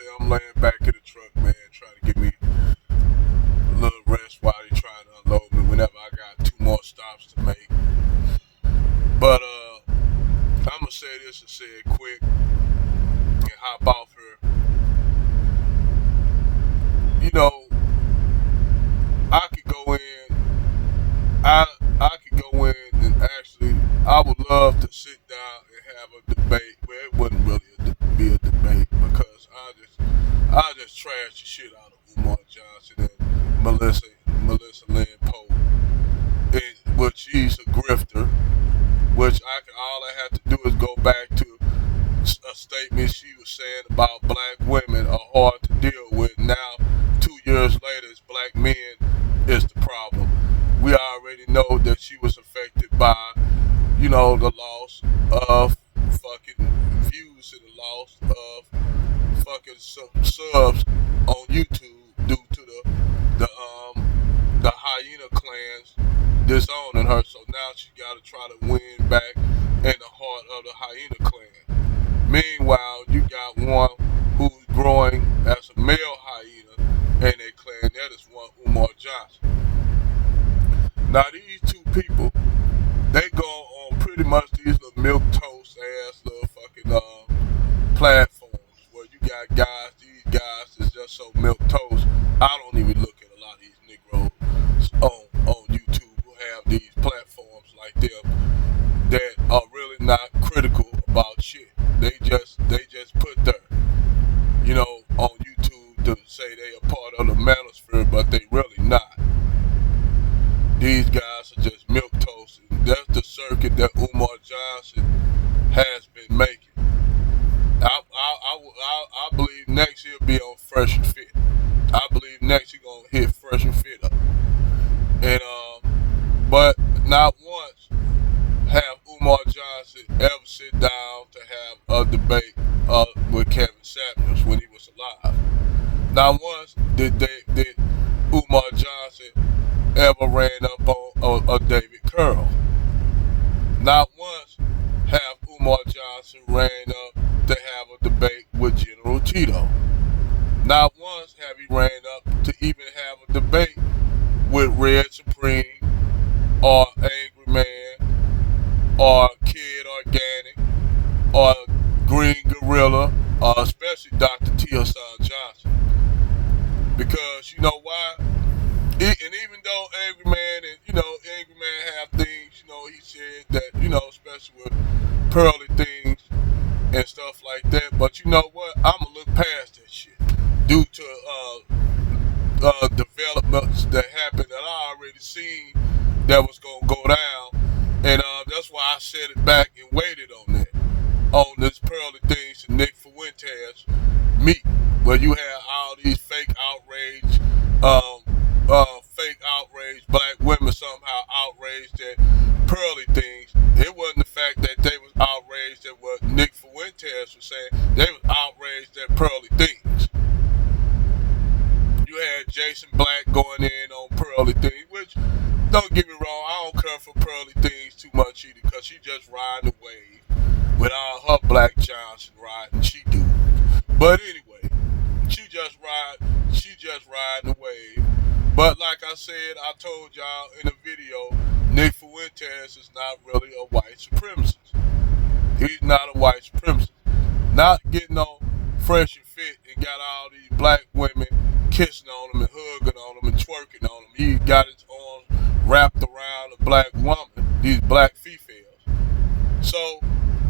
say I'm laying back in the truck, man, trying to get me a little rest while they trying to unload me whenever I got two more stops to make. But I'm gonna say this and say it quick and hop off here. You know, I could go in. I could go in and actually, I would love to sit down and have a debate. Well, it wouldn't really be a debate because I just trash the shit out of Umar Johnson and Melissa Lynn Pope, which she's a grifter. Which all I have to do is go back to a statement she was saying about black women are hard to deal with. Now, 2 years later, it's black men is the problem. We already know that she was affected by, the loss of fucking views and the loss of fucking subs on YouTube due to the hyena clans disowning her. So now she got to try to win back in the heart of the hyena clan. Meanwhile, you got one who's growing as a male hyena in their clan. That is one Umar Johnson. Now these two people, they go on pretty much these little milquetoast ass little fucking platforms where you got these guys that's just so milquetoast. I don't even look at a lot of these Negroes on YouTube who have these platforms like them that are really not critical about shit. They just put there, on YouTube to say they are part of the manosphere, but they really not. These guys are just milquetoast. That's the circuit that Umar Johnson has been making. I believe next he'll be on Fresh and Fit. I believe next he's gonna hit Fresh and Fit up. And but not once have Umar Johnson ever sit down to have a debate with Kevin Samuels when he was alive. Not once did Umar Johnson ever ran up on a David Curl. Not once have Umar Johnson ran up to have a debate with General Tito. Not once have he ran up to even have a debate with Red Supreme or Angry Man or Kid Organic or Green Gorilla or especially Dr. T. Hassan Johnson. Because you know why? And even though Angry Man Angry Man have things, he said that, especially with pearly things and stuff like that. But you know what? I'ma look past that shit due to developments that happened that I already seen that was gonna go down, and that's why I set it back and waited on this pearly things and Nick Fuentes meet, where you had all these fake outrage black women somehow outraged at pearly things. It wasn't the fact that they was outraged at what Nick Fuentes was saying. They was outraged at pearly things. You had Jason Black going in on pearly things, which, don't get me wrong, I don't care for pearly things too much either, because she just riding the wave with all her Black Johnson riding, she do. But anyway, she just riding the wave. But like I said, I told y'all in the video, Nick Fuentes is not really a white supremacist. He's not a white supremacist. Not getting on Fresh and Fit and got all these black women kissing on him and hugging on him and twerking on him. He got his arms wrapped around a black woman, these black females. So,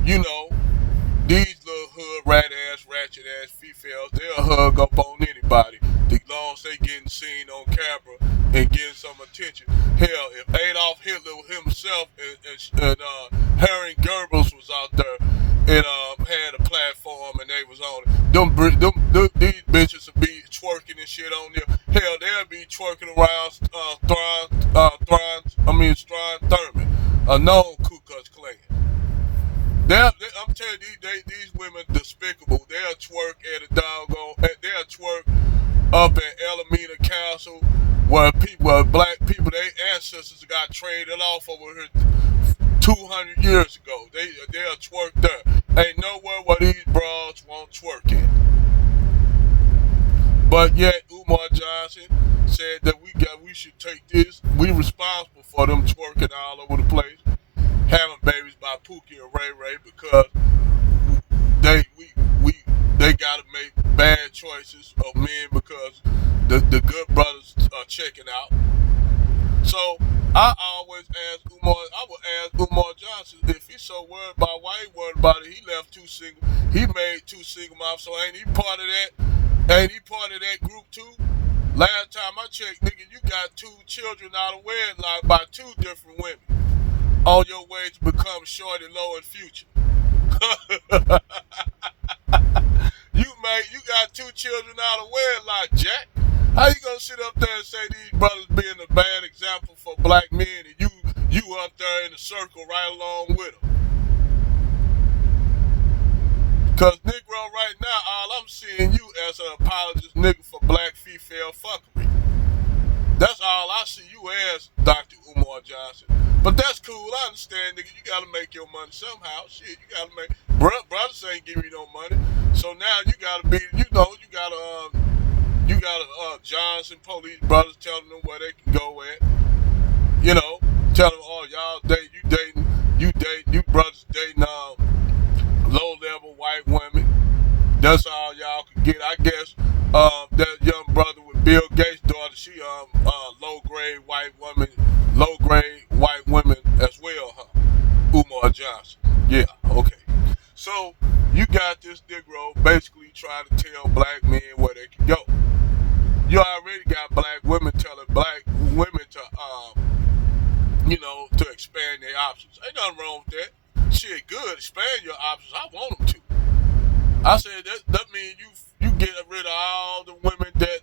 these little hood ratchet ass females, they'll hug up on anybody. As long as they getting seen on camera and getting some attention. Hell, if Adolf Hitler himself and Harry Goebbels was out there and had a platform and they was on it, these bitches would be twerking and shit on there. Hell, they'll be twerking around Strom Thurmond, a known Ku Klux Klan. I'm telling you, these women despicable. They'll twerk at a they'll twerk up at Alameda Castle where black people, their ancestors got traded off over here 200 years ago. They'll twerk there. Ain't nowhere where these broads won't twerk in. But yet Umar Johnson said that we should take this. We responsible for them twerking all over the place, having babies by Pookie and Ray Ray because they we they gotta make bad choices of men because the good brothers are checking out. So I always ask Umar, I would ask Umar Johnson if he's so worried about why he worried about it. He left two single, he made two single moms, so ain't he part of that? Ain't he part of that group too? Last time I checked, nigga, you got two children out of wedlock by two different women on your way to become short and low in future. You got two children out of wedlock, Jack. How you gonna sit up there and say these brothers being a bad example for black men and you up there in the circle right along with them? Cause Negro right now, all I'm seeing you as an apologist nigga for black female fuckery. That's all I see you as, Dr. Umar Johnson. But that's cool, I understand, nigga. You gotta make your money somehow. Shit, you gotta make. Brothers ain't giving you no money. So now you gotta be, you gotta Johnson police brothers telling them where they can go at. You know, tell them, oh, y'all you brothers dating low level white women. That's all y'all can get. I guess that young brother with Bill Gates' daughter, she low grade white women as well, huh? Umar Johnson. Yeah, okay. So you got this Negro basically trying to tell black men where they can go. You already got black women telling black women to to expand their options. Ain't nothing wrong with that. Shit, good. Expand your options. I want them to. I said that means you get rid of all the women that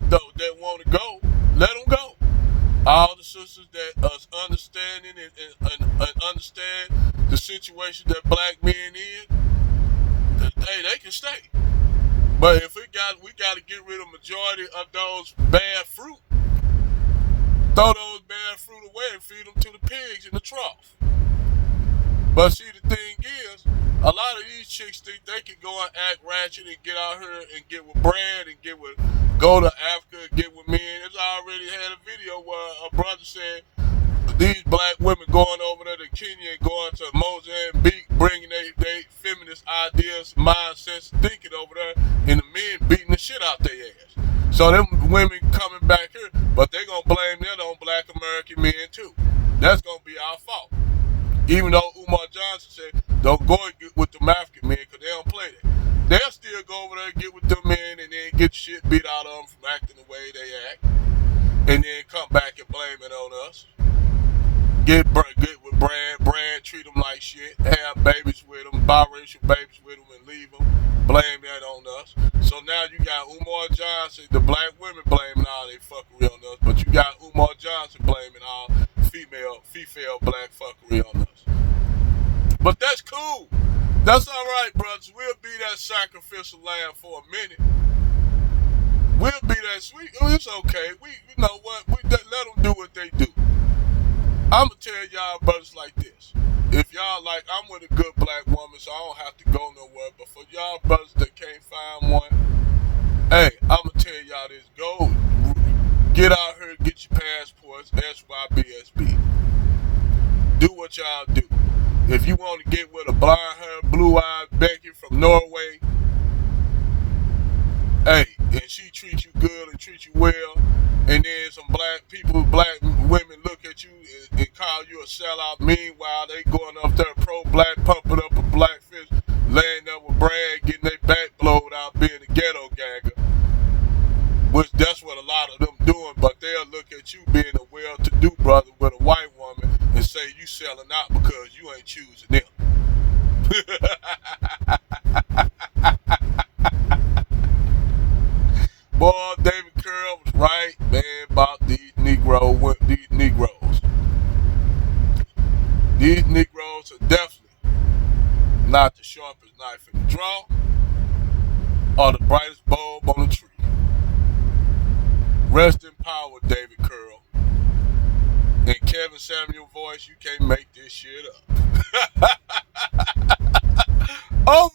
want to go. Let them go. All the sisters that are understanding and understand the situation that black men in, hey, they can stay. But if we got to get rid of majority of those bad fruit. Throw those bad fruit away and feed them to the pigs in the trough. But see, the thing is, a lot of these chicks think they can go and act ratchet and get out here and get with Brad and go to Africa and get with men. It's already had a video where a brother said these black women going over there to Kenya and going to Mozambique, bringing they feminist ideas, mindsets, thinking over there, and the men beating the shit out their ass. So them women coming back here, but they gonna blame that on black American men too. That's gonna be our fault. Even though Umar Johnson said, don't go and get with them African men because they don't play that. They'll still go over there and get with them men and then get shit beat out of them from acting the way they act. And then come back and blame it on us. Get with Brad, treat them like shit, have babies with them, biracial babies with them and leave them. Blame that on us. So now you got Umar Johnson, the black women blaming all they fuckery on us, but you got Umar Johnson blaming all female black fuckery on us. But that's cool. That's all right, brothers. We'll be that sacrificial lamb for a minute. We'll be that sweet. It's okay. You know what? Let them do what they do. I'm going to tell y'all brothers like this. If y'all like, I'm with a good black woman, so I don't have to go nowhere. But for y'all brothers that can't find one, hey, I'm going to tell y'all this. Go get out here, get your passports, SYBSB. Do what y'all do. If you want to get with a blonde-haired, blue-eyed Becky from Norway, hey, and she treats you good and treats you well, and then some black women look at you and call you a sellout. Meanwhile, they going up there pro-black, pumping up a black fish, laying there with Brad, getting their back blowed out, being a ghetto gagger. Which that's what a lot of them doing, but they'll look at you being a well-to-do brother with a white woman and say you selling out because you ain't choosing them. Boy, David Curl was right, man, about these Negroes. These Negroes are definitely not the sharpest knife in the drawer or the brightest bulb on the tree. Rest in power, David Curl. In Kevin Samuel voice, you can't make this shit up. Over